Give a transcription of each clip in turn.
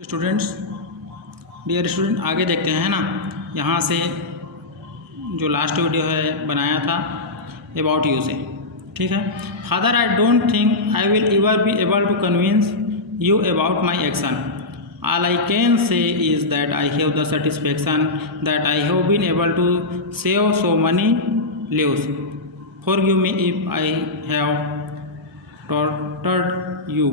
Students, dear student, आगे देखते हैं ना। यहाँ से जो लास्ट वीडियो है बनाया था अबाउट यू से, ठीक है। Father, I don't think I will ever be able to convince you about my action. All I can say is that I have the satisfaction that I have been able to save so many lives. Forgive me if I have tortured you,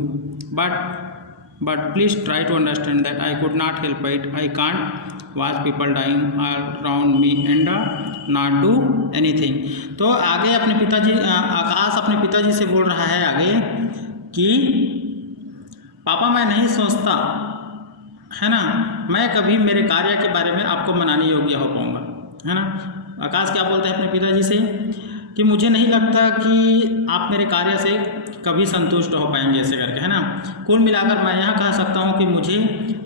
but please try to understand that I could not help it. I can't watch people dying all around me and not do anything. तो आगे अपने पिताजी, आकाश अपने पिताजी से बोल रहा है आगे कि पापा, मैं नहीं सोचता है ना, मैं कभी मेरे कार्य के बारे में आपको मनाने योग्य हो पाऊँगा, है ना। आकाश क्या बोलता है अपने पिताजी से कि मुझे नहीं लगता कि आप मेरे कार्य से कभी संतुष्ट हो पाएंगे, ऐसे करके, है ना। कुल मिलाकर मैं यह कह सकता हूँ कि मुझे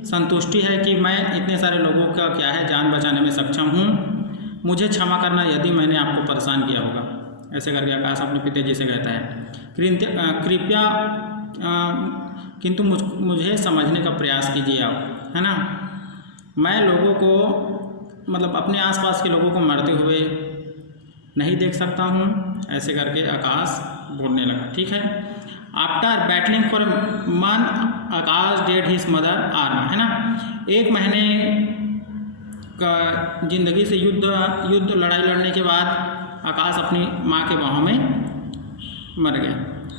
संतुष्टि है कि मैं इतने सारे लोगों का क्या है जान बचाने में सक्षम हूँ। मुझे क्षमा करना यदि मैंने आपको परेशान किया होगा, ऐसे करके आकाश अपने पिताजी से कहता है। कृपया किंतु मुझे समझने का प्रयास कीजिए आप, है ना। मैं लोगों को, मतलब अपने आसपास के लोगों को मरते हुए नहीं देख सकता हूँ, ऐसे करके आकाश बोलने लगा, ठीक है। After battling for month Akash dead his mother arm, है ना। 1 महीने का जिंदगी से युद्ध लड़ाई लड़ने के बाद आकाश अपनी माँ के बाहों में मर गया,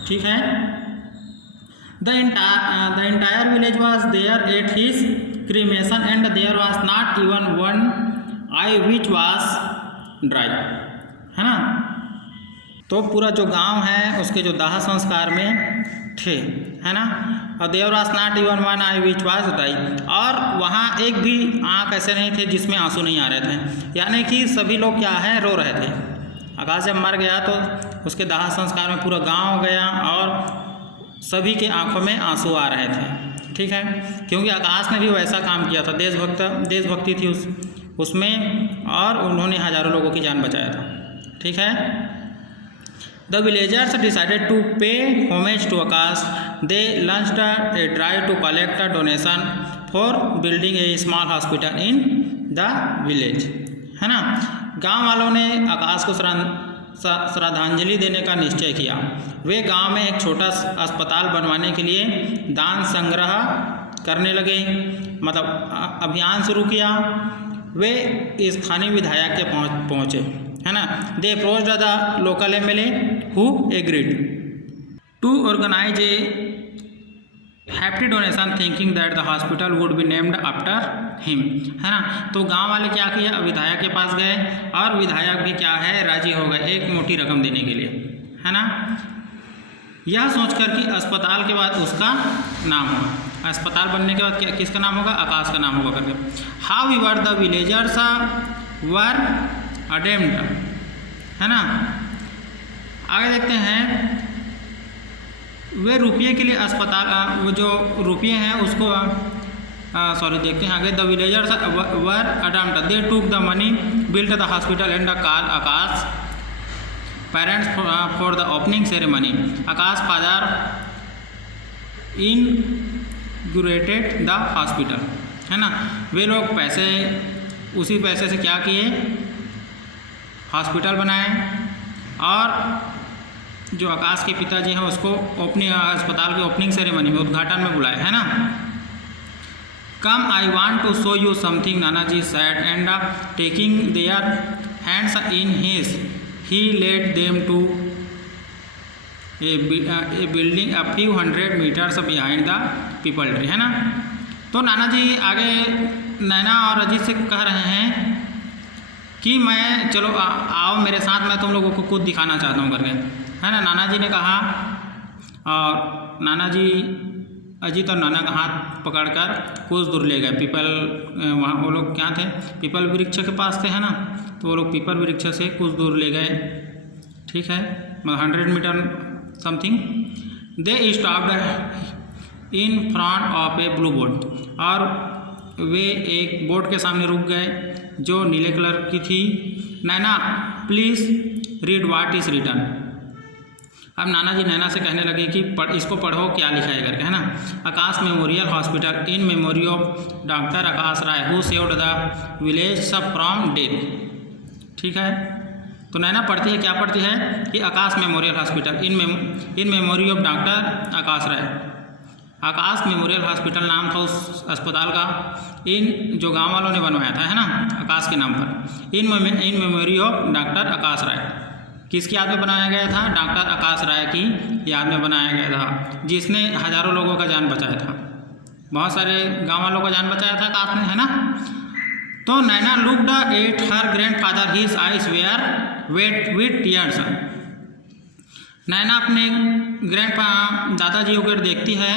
ठीक है। The entire village was there at his cremation and there was not even one eye which was dry, है ना। तो पूरा जो गांव है उसके जो दाह संस्कार में थे, है ना। और there was not even one eye which was dry, और वहाँ एक भी आँख ऐसे नहीं थे जिसमें आंसू नहीं आ रहे थे, यानी कि सभी लोग क्या है, रो रहे थे। आकाश जब मर गया तो उसके दाह संस्कार में पूरा गाँव गया और सभी के आंखों में आंसू आ रहे थे, ठीक है। क्योंकि आकाश ने भी वैसा काम किया था, देशभक्ति थी उसमें, और उन्होंने हजारों लोगों की जान बचाया था, ठीक है। The villagers decided to pay homage to Akash. They launched a drive to collect a donation for building a small hospital in the village, है ना। गाँव वालों ने आकाश को श्रद्धांजलि देने का निश्चय किया। वे गांव में एक छोटा अस्पताल बनवाने के लिए दान संग्रह करने लगे, मतलब अभियान शुरू किया। वे स्थानीय विधायक के पहुँचे, है ना। They approached the local MLA who agreed to organise a happy donation thinking that the hospital would be named after him, है ना। तो गांव वाले क्या किया, विधायक के पास गए और विधायक भी क्या है, राजी हो गए एक मोटी रकम देने के लिए, है ना। यह सोचकर कि अस्पताल के बाद उसका नाम होगा, अस्पताल बनने के बाद क्या किसका नाम होगा, आकाश का नाम होगा करके। हाउ एवर द विलेजर्स वर अडेम्ड, है ना। आगे देखते हैं, वे रुपये के लिए अस्पताल, वो जो रुपये हैं उसको देखते हैं आगे। The villagers were adamant, they took the money, built the hospital and the call Akash parents for the opening ceremony. Akash father inaugurated the hospital, है ना। वे लोग उसी पैसे से क्या किए, हॉस्पिटल बनाए, और जो आकाश के पिताजी हैं उसको अस्पताल के ओपनिंग सेरेमनी में, उद्घाटन में बुलाए, है ना। Come I want to show you something, नानाजी said, and taking their hands in his he led them to a building a few 100 metres behind the peepal tree, है ना। तो नाना जी आगे नैना और अजीत से कह रहे हैं कि मैं, चलो आओ मेरे साथ, मैं तुम लोगों को कुछ दिखाना चाहता हूँ करके, है ना। नाना जी ने कहा, और नाना जी अजीत और नाना का हाथ पकड़कर कुछ दूर ले गए। वहाँ वो लोग क्या थे, पीपल वृक्ष के पास थे, है ना। तो वो लोग पीपल वृक्ष से कुछ दूर ले गए, ठीक है, 100 metre something. They stopped in front of a blue boat, और वे एक बोट के सामने रुक गए जो नीले कलर की थी। Naina, please read what is written. अब नाना जी नैना से कहने लगे कि इसको पढ़ो क्या लिखा है करके, है ना। Akash memorial hospital in memory of doctor Akash Rai who saved the village सब फ्रॉम डेथ। ठीक है, तो नैना पढ़ती है, क्या पढ़ती है कि Akash memorial hospital in memory of doctor Akash Rai. Akash memorial hospital नाम था उस अस्पताल का, इन जो गांव वालों ने बनवाया था, है ना, आकाश के नाम पर। इन मेमोरी ऑफ डॉक्टर आकाश राय, किसकी याद में बनाया गया था? डॉक्टर आकाश राय की याद में बनाया गया था, जिसने हजारों लोगों का जान बचाया था, बहुत सारे गांव वालों का जान बचाया था आकाश ने, है ना। तो Naina looked at her grandfather, his eyes were wet with tears. Naina अपने दादाजी को देखती है,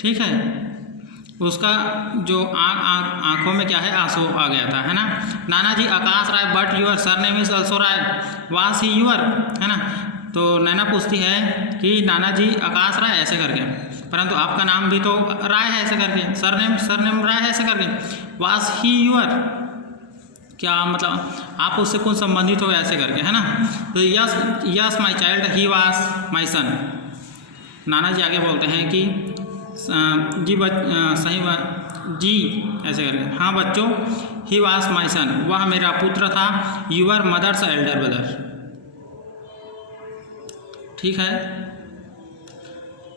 ठीक है, उसका जो आंखों में क्या है, आंसू आ गया था, है ना। नाना जी Akash Rai but your surname is also Rai, was he your, है ना। तो नैना पूछती है कि नाना जी आकाश राय ऐसे करके, परंतु आपका नाम भी तो राय है ऐसे करके, सरनेम राय है ऐसे करके। वाज ही यूर, क्या मतलब आप उससे कौन संबंधित हो ऐसे करके, है ना। तो yes my child, he was my son. नाना जी आगे बोलते हैं कि जी ऐसे करके, हाँ बच्चों, ही वाज माई सन, वह मेरा पुत्र था, यूर मदर्स एल्डर ब्रदर। ठीक है।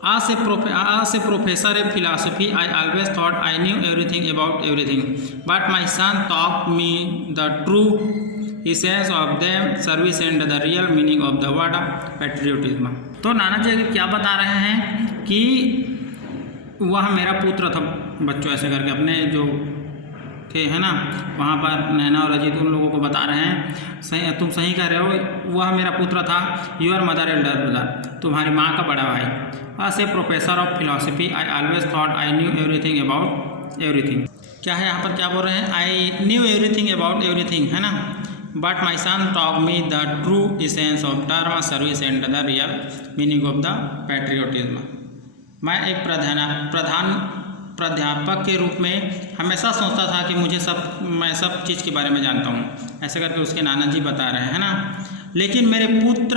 as a professor of philosophy, I always thought I knew everything about everything, but my son taught me the true essence of them, service and the real meaning of the word patriotism। तो नाना जी क्या बता रहे हैं कि वह मेरा पुत्र था, बच्चों ऐसे करके अपने जो थे, है ना, वहाँ पर नैना और अजीत उन लोगों को बता रहे हैं, सही, तुम सही कह रहे हो, वह मेरा पुत्र था, यूर मदर एल्डर ब्रदर, तुम्हारी माँ का बड़ा भाई। as a professor of philosophy I always thought I knew everything about everything। क्या है यहाँ पर, क्या बोल रहे हैं, I knew everything about everything, है ना, but my son taught me the true essence of dharma, service and the real meaning of the patriotism। मैं एक प्राध्यापक के रूप में हमेशा सोचता था कि मैं सब चीज़ के बारे में जानता हूँ, ऐसे करके उसके नाना जी बता रहे हैं, है ना। लेकिन मेरे पुत्र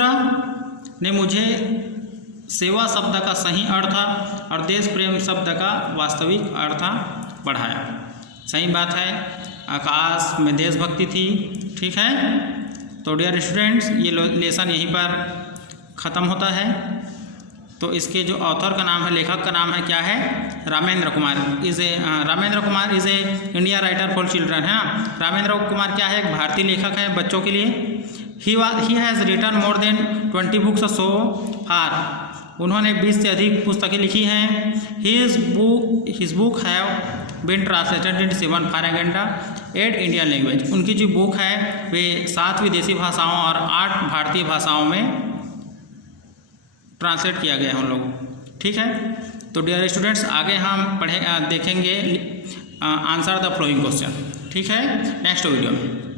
ने मुझे सेवा शब्द का सही अर्थ और देश प्रेम शब्द का वास्तविक अर्थ बढ़ाया। सही बात है, आकाश में देशभक्ति थी। ठीक है, तो डियर स्टूडेंट्स, ये लेसन यहीं पर ख़त्म होता है। तो इसके जो ऑथर का नाम है, लेखक का नाम है, क्या है, Ramendra Kumar is a India writer for children, है ना। रामेंद्र कुमार क्या है, एक भारतीय लेखक है बच्चों के लिए। He has written more than 20 books so far, उन्होंने 20 से अधिक पुस्तकें लिखी हैं। His book have been translated in 7 foreign and 8 Indian language. उनकी जो बुक है वे 7 विदेशी भाषाओं और 8 भारतीय भाषाओं में ट्रांसलेट किया गया है उन लोगों। ठीक है, तो डियर स्टूडेंट्स, आगे हम देखेंगे आंसर द फ्लोइंग क्वेश्चन। ठीक है, नेक्स्ट वीडियो में।